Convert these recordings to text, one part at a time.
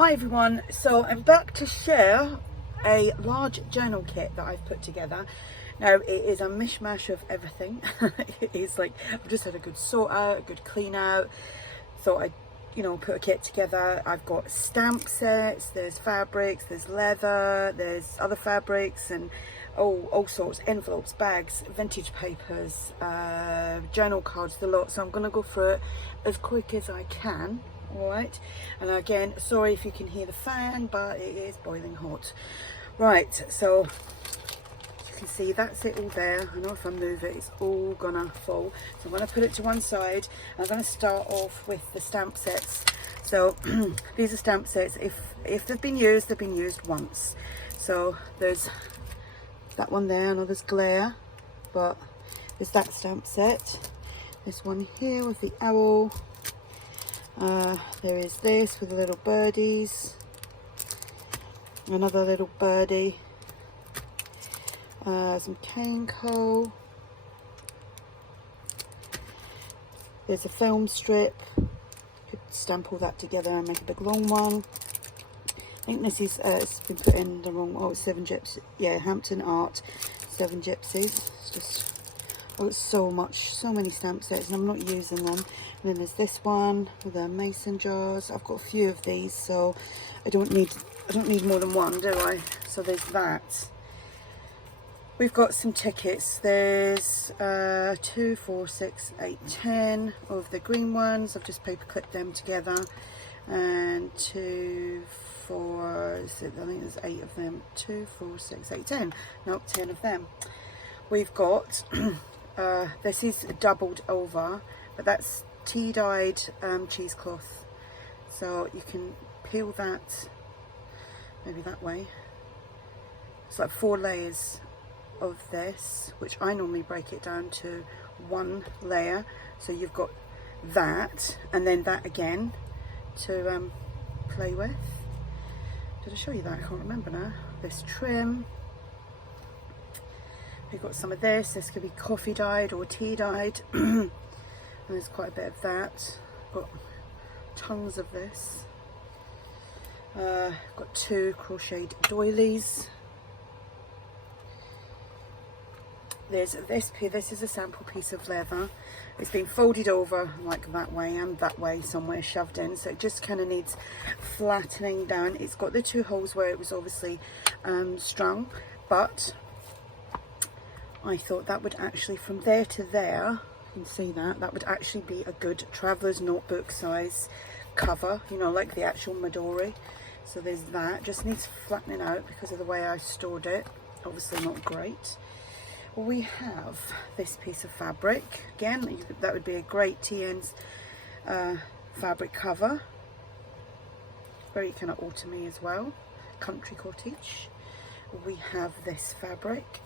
Hi everyone, so I'm back to share a large journal kit that I've put together. Now it is a mishmash of everything. It is like, I've just had a good sort out, a good clean out. Thought I'd, put a kit together. I've got stamp sets, there's fabrics, there's leather, there's other fabrics and all sorts, envelopes, bags, vintage papers, journal cards, the lot. So I'm going to go through it as quick as I can. Alright, and again, sorry if you can hear the fan, but it is boiling hot. Right, so you can see that's it all there. I know if I move it, it's all gonna fall. So I'm gonna put it to one side. I'm gonna start off with the stamp sets. So these are stamp sets. If they've been used once. So there's that one there. I know there's glare, but there's that stamp set. This one here with the owl. There is this with the little birdies, another little birdie, some cane coal, there's a film strip. You could stamp all that together and make a big long one. I think this is, it's been put in the wrong, oh, it's 7 gypsies, yeah, Hampton Art, 7 gypsies. It's just, oh, it's so many stamp sets and I'm not using them. And then there's this one with the mason jars. I've got a few of these, so I don't need more than one, do I? So there's that. We've got some tickets. There's 2, 4, 6, 8, 10 of the green ones. I've just paper clipped them together. And 2, 4, 6, I think there's 8 of them. 2, 4, 6, 8, 10. No, 10 of them. We've got this is doubled over, but that's tea dyed cheesecloth, so you can peel that maybe that way. It's like 4 layers of this, which I normally break it down to 1 layer. So you've got that and then that again to play with. Did I show you that? I can't remember now. This trim. We've got some of this. This could be coffee dyed or tea dyed. And there's quite a bit of that. Got tons of this. Got 2 crocheted doilies. There's this here. This is a sample piece of leather. It's been folded over like that way and that way somewhere, shoved in. So it just kind of needs flattening down. It's got the 2 holes where it was obviously strung, but I thought that would actually, from there to there, you can see that would actually be a good traveler's notebook size cover, like the actual Midori. So there's that. Just needs flattening out because of the way I stored it. Obviously not great. We have this piece of fabric. Again, that would be a great TN's fabric cover. Very kind of autumny as well. Country cottage. We have this fabric.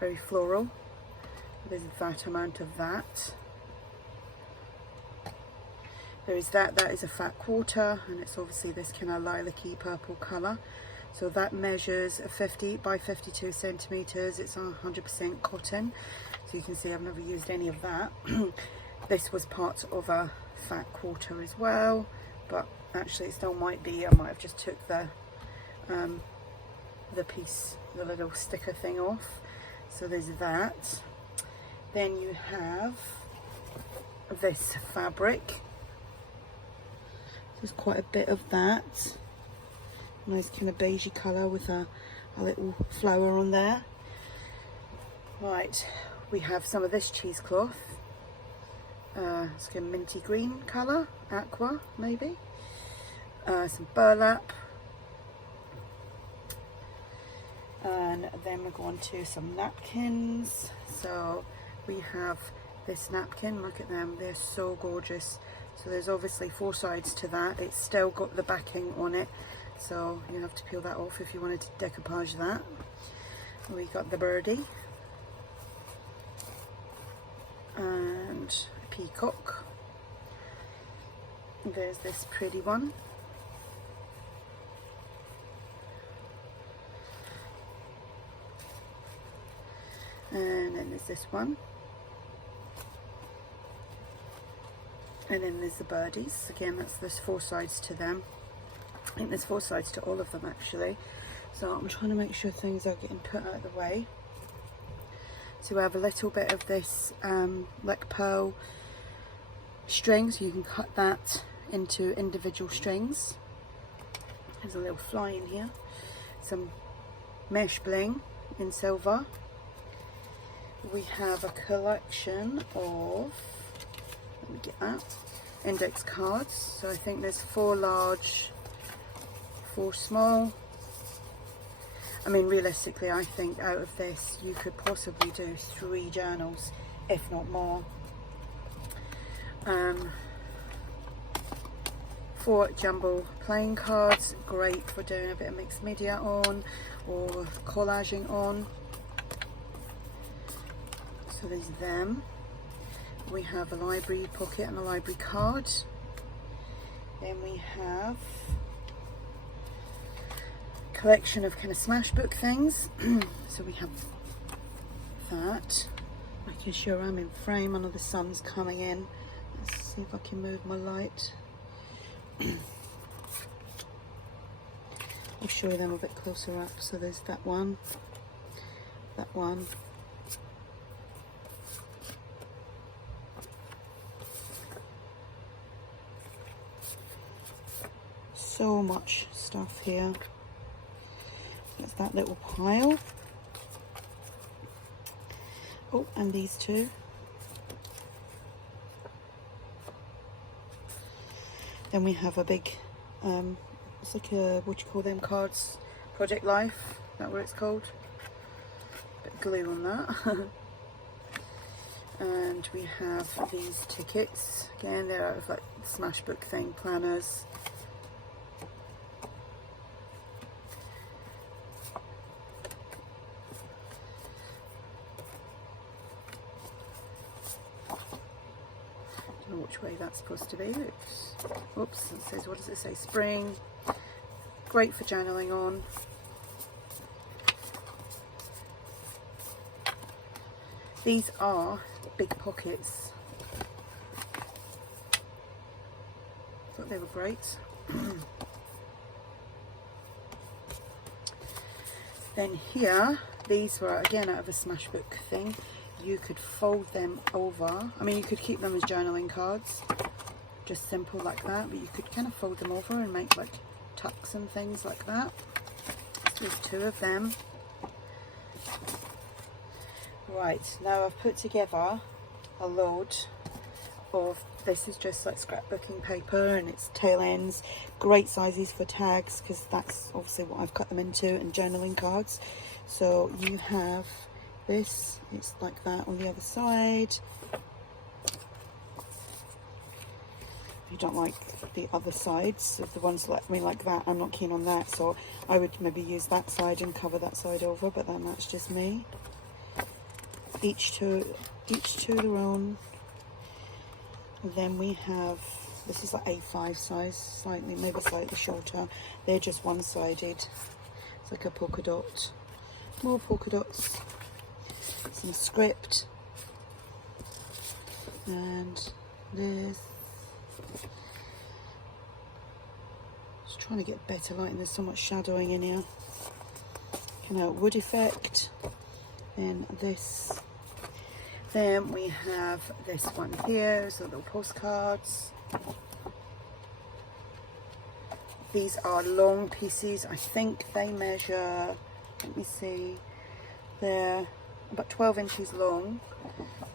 Very floral. There's that amount of that. There is that is a fat quarter, and it's obviously this kind of lilac-y purple colour. So that measures 50 by 52 centimetres. It's 100% cotton. So you can see I've never used any of that. This was part of a fat quarter as well, but actually it still might be, I might have just took the piece, the little sticker thing off. So there's that. Then you have this fabric. There's quite a bit of that. Nice kind of beigey colour with a little flower on there. Right, we have some of this cheesecloth. It's a minty green colour, aqua maybe. Some burlap. And then we're going to some napkins. So we have this napkin, look at them, they're so gorgeous. So there's obviously 4 sides to that. It's still got the backing on it, so you have to peel that off if you wanted to decoupage that. We got the birdie and a peacock. There's this pretty one. And then there's this one. And then there's the birdies. Again, there's 4 sides to them. I think there's 4 sides to all of them actually. So I'm trying to make sure things are getting put out of the way. So we have a little bit of this like pearl string, so you can cut that into individual strings. There's a little fly in here. Some mesh bling in silver. We have a collection of, let me get that, index cards. So I think there's 4 large, 4 small. I mean, realistically, I think out of this you could possibly do 3 journals, if not more. 4 jumbo playing cards, great for doing a bit of mixed media on or collaging on. So there's them. We have a library pocket and a library card. Then we have collection of kind of smash book things. So we have that. I can show I'm in frame. I know the sun's coming in. Let's see if I can move my light. I'll show them a bit closer up. So there's that one, that one. So much stuff here. That's that little pile. Oh, and these 2. Then we have a big, it's like a, what do you call them cards? Project Life, is that what it's called? Bit of glue on that. And we have these tickets. Again, they're out of like the smash book thing, planners. Which way that's supposed to be. Oops, it says, what does it say? Spring. Great for journaling on. These are big pockets. Thought they were great. Then here, these were again out of a smash book thing. You could fold them over. I mean, you could keep them as journaling cards, just simple like that, but you could kind of fold them over and make like tucks and things like that. So there's 2 of them. Right, now I've put together a load of, this is just like scrapbooking paper and it's tail ends, great sizes for tags because that's obviously what I've cut them into, and journaling cards. So you have this, it's like that on the other side. If you don't like the other sides of the ones like me like that, I'm not keen on that, so I would maybe use that side and cover that side over, but then that's just me. Each to their own. And then we have, this is like A5 size, slightly, maybe slightly shorter. They're just one-sided. It's like a polka dot. More polka dots. Some script, and this, just trying to get better lighting, there's so much shadowing in here. Kind of wood effect. And this, then we have this one here, so little postcards. These are long pieces. I think they measure, let me see, they're about 12 inches long,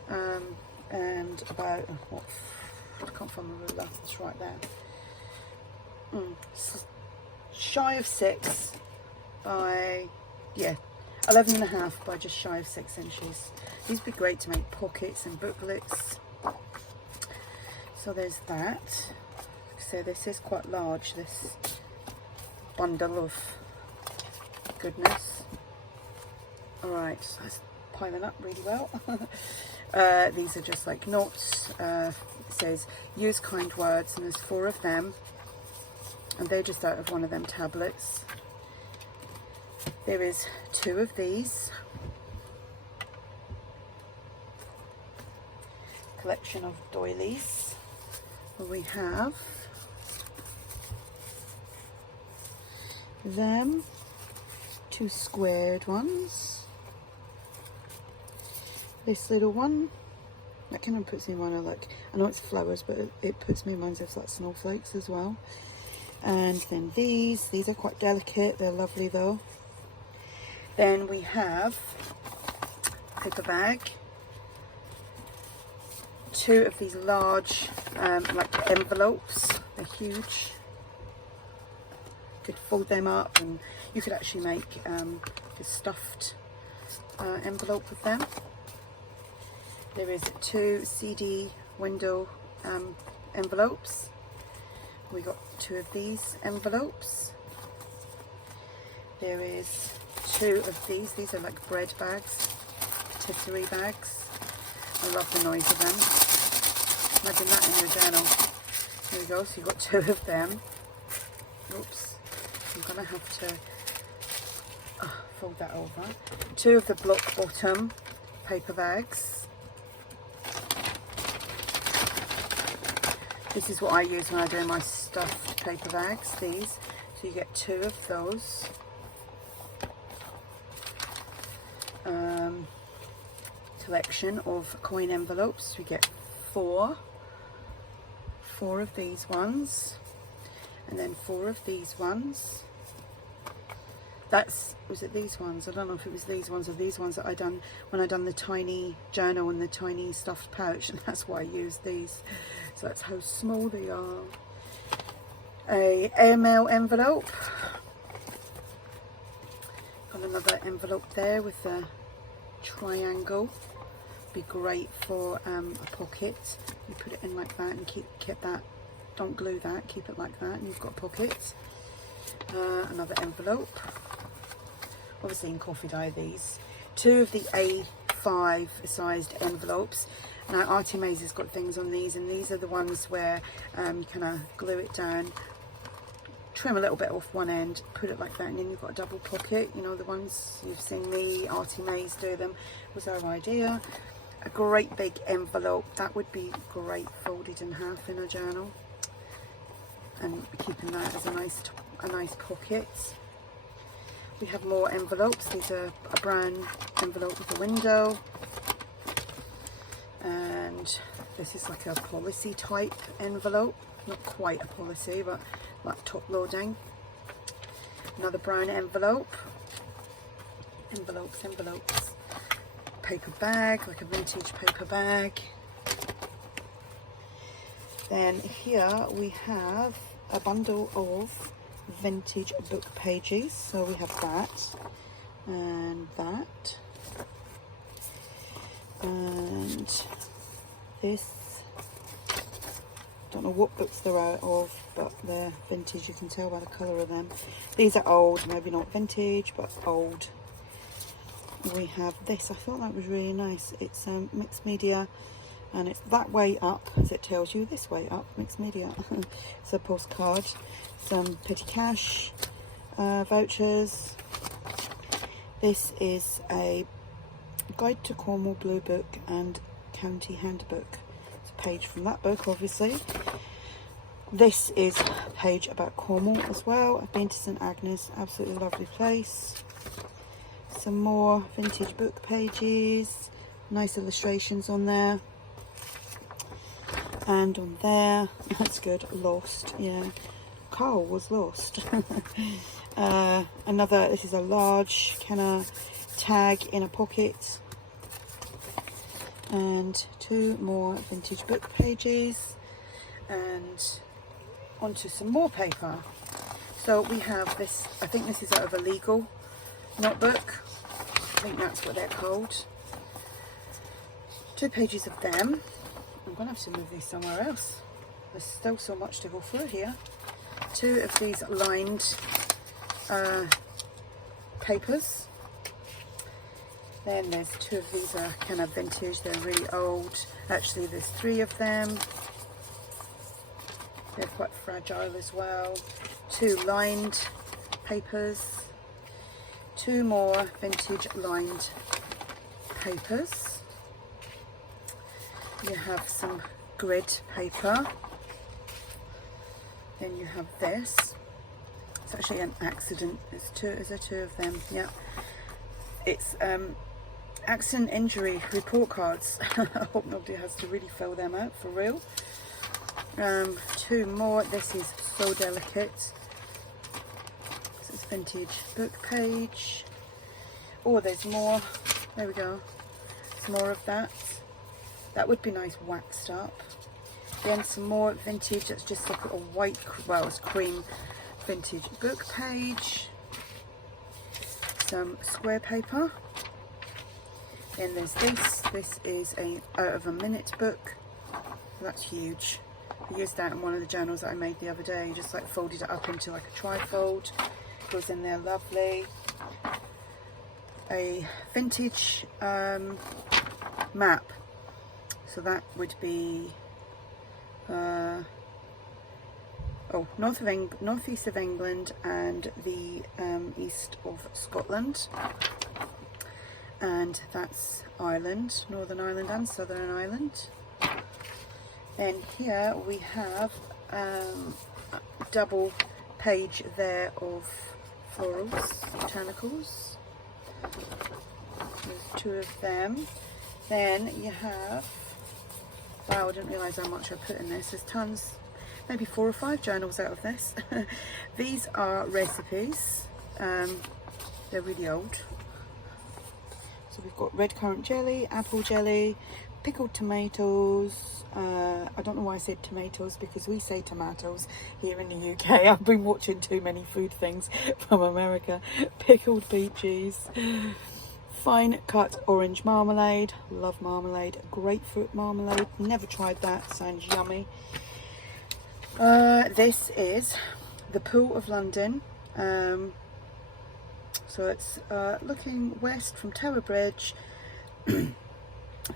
and about, what, I can't find my ruler, it's right there. Shy of 6 by, yeah, 11.5 by just shy of 6 inches. These would be great to make pockets and booklets. So there's that. So this is quite large, this bundle of goodness. Alright, so that's piling up really well. These are just like notes. It says use kind words, and there's 4 of them, and they're just out of one of them tablets. There is 2 of these. Collection of doilies. We have them, 2 squared ones, this little one, that kind of puts me in mind of like, I know it's flowers, but it puts me in mind of like snowflakes as well. And then these are quite delicate, they're lovely though. Then we have paper bag, 2 of these large like envelopes, they're huge. You could fold them up and you could actually make a stuffed envelope with them. There is 2 CD window envelopes. We got 2 of these envelopes. There is 2 of these are like bread bags, patisserie bags. I love the noise of them. Imagine that in your journal. There we go, so you've got 2 of them. Oops, I'm gonna have to fold that over. 2 of the block bottom paper bags. This is what I use when I do my stuffed paper bags, these. So you get 2 of those. Collection of coin envelopes. We get 4 of these ones, and then 4 of these ones. Was it these ones? I don't know if it was these ones or these ones that I done when I done the tiny journal and the tiny stuffed pouch, and that's why I used these. So that's how small they are. A airmail envelope. Got another envelope there with a triangle. Be great for a pocket. You put it in like that and keep that. Don't glue that. Keep it like that, and you've got pockets. Another envelope. Obviously in coffee dye, these. 2 of the A5 sized envelopes. Now ARTYmaze has got things on these, and these are the ones where you kind of glue it down, trim a little bit off one end, put it like that, and then you've got a double pocket. You know, the ones you've seen the ARTYmaze do them, was our idea. A great big envelope, that would be great folded in half in a journal, and keeping that as a nice pocket. We have more envelopes. These are a brown envelope with a window, and this is like a policy type envelope, not quite a policy, but like top loading. Another brown envelope. Envelopes. Paper bag, like a vintage paper bag. Then here we have a bundle of vintage book pages. So we have that and that, and this. Don't know what books they're out of, but they're vintage. You can tell by the colour of them. These are old, maybe not vintage, but old. We have this. I thought that was really nice. It's mixed media, and it's that way up, as it tells you, this way up, mixed media. It's a postcard, some petty cash vouchers. This is a Guide to Cornwall Blue Book and County Handbook. It's a page from that book, obviously. This is a page about Cornwall as well. I've been to St Agnes, absolutely lovely place. Some more vintage book pages, nice illustrations on there. And on there, that's good, lost, yeah. Carl was lost. This is a large kind of tag in a pocket. And 2 more vintage book pages. And onto some more paper. So we have this, I think this is out of a legal notebook. I think that's what they're called. 2 pages of them. I'm going to have to move these somewhere else. There's still so much to go through here. 2 of these lined papers. Then there's 2 of these are kind of vintage, they're really old. Actually there's 3 of them. They're quite fragile as well. 2 lined papers. 2 more vintage lined papers. You have some grid paper. Then you have this. It's actually an accident. Is there 2 of them? Yeah. It's accident injury report cards. I hope nobody has to really fill them out for real. 2 more. This is so delicate. This is vintage book page. Oh, there's more. There we go. There's more of that. That would be nice waxed up. Then some more vintage. That's just like a white, well, it's cream vintage book page. Some square paper. Then there's this. This is a out of a minute book. That's huge. I used that in one of the journals that I made the other day. Just like folded it up into like a trifold. Goes in there lovely. A vintage map. So that would be northeast of England and the east of Scotland. And that's Ireland, Northern Ireland and Southern Ireland. Then here we have a double page there of florals, botanicals. There's 2 of them. Then you have, wow, I didn't realise how much I put in this. There's tons, maybe 4 or 5 journals out of this. These are recipes. They're really old. So we've got red currant jelly, apple jelly, pickled tomatoes. I don't know why I said tomatoes, because we say tomatoes here in the UK. I've been watching too many food things from America. Pickled peaches, fine cut orange marmalade, love marmalade, grapefruit marmalade, never tried that, sounds yummy. This is the Pool of London. So it's looking west from Tower Bridge,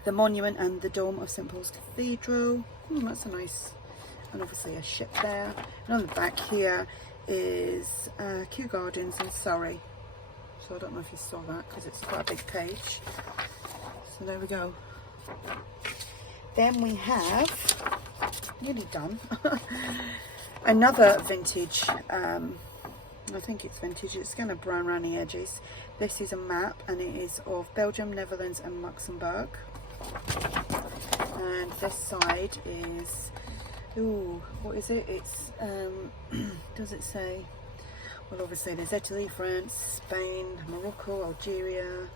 the monument and the dome of St Paul's Cathedral. That's a nice, and obviously a ship there. And on the back here is Kew Gardens in Surrey. So I don't know if you saw that because it's quite a big page. So there we go. Then we have, nearly done, another vintage, I think it's vintage, it's kind of brown around the edges. This is a map and it is of Belgium, Netherlands and Luxembourg. And this side is, ooh, what is it? It's, does it say? Well, obviously there's Italy, France, Spain, Morocco, Algeria,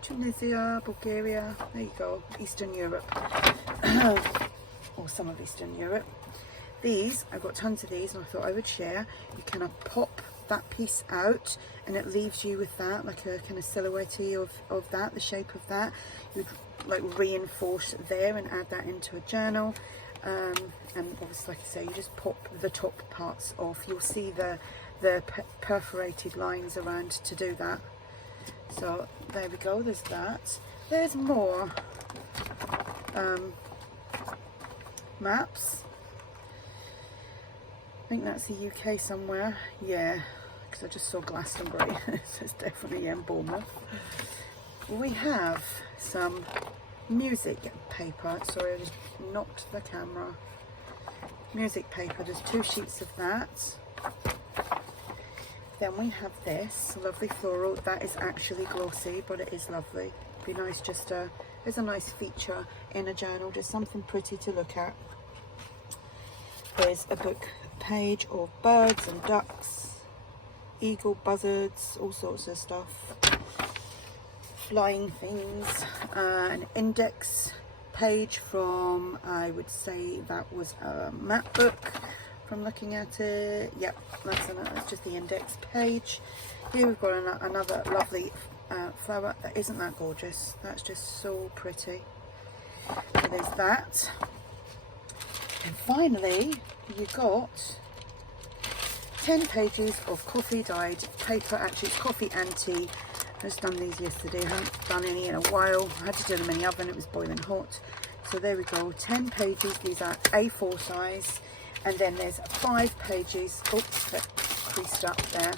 Tunisia, Bulgaria. There you go, Eastern Europe. Or some of Eastern Europe. These, I've got tons of these and I thought I would share. You kind of pop that piece out and it leaves you with that, like a kind of silhouette of that, the shape of that. You'd like reinforce there and add that into a journal. And obviously, like I say, you just pop the top parts off. You'll see the perforated lines around to do that. So there we go, there's that. There's more maps. I think that's the UK somewhere. Yeah, because I just saw Glastonbury. So it's definitely in Bournemouth. We have some music paper. Sorry, I just knocked the camera. Music paper. There's 2 sheets of that. Then we have this lovely floral. That is actually glossy, but it is lovely. Be nice just to, there's a nice feature in a journal, just something pretty to look at. There's a book page of birds and ducks, eagle, buzzards, all sorts of stuff, flying things, an index page from, I would say that was a map book from looking at it. Yep, that's just the index page. Here we've got another lovely flower. That isn't that gorgeous, that's just so pretty. So there's that. And finally, you got 10 pages of coffee dyed paper. Actually, it's coffee and tea. I just done these yesterday. I haven't done any in a while. I had to do them in the oven. It was boiling hot. So there we go. 10 pages. These are A4 size. And then there's 5 pages. Oops, that creased up there.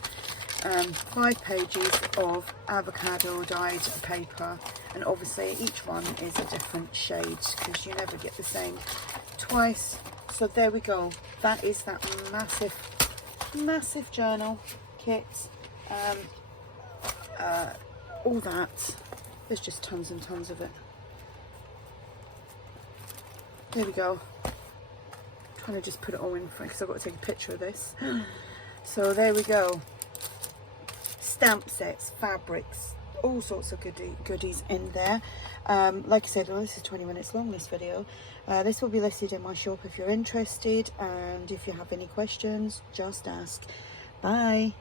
5 pages of avocado dyed paper. And obviously each one is a different shade because you never get the same twice. So there we go. That is that massive massive journal kit, all that. There's just tons and tons of it. There we go. I'm trying to just put it all in front because I've got to take a picture of this. So there we go. Stamp sets, fabrics, all sorts of goodies in there. Like I said, well, this is 20 minutes long, this video. This will be listed in my shop if you're interested, and if you have any questions, just ask. Bye.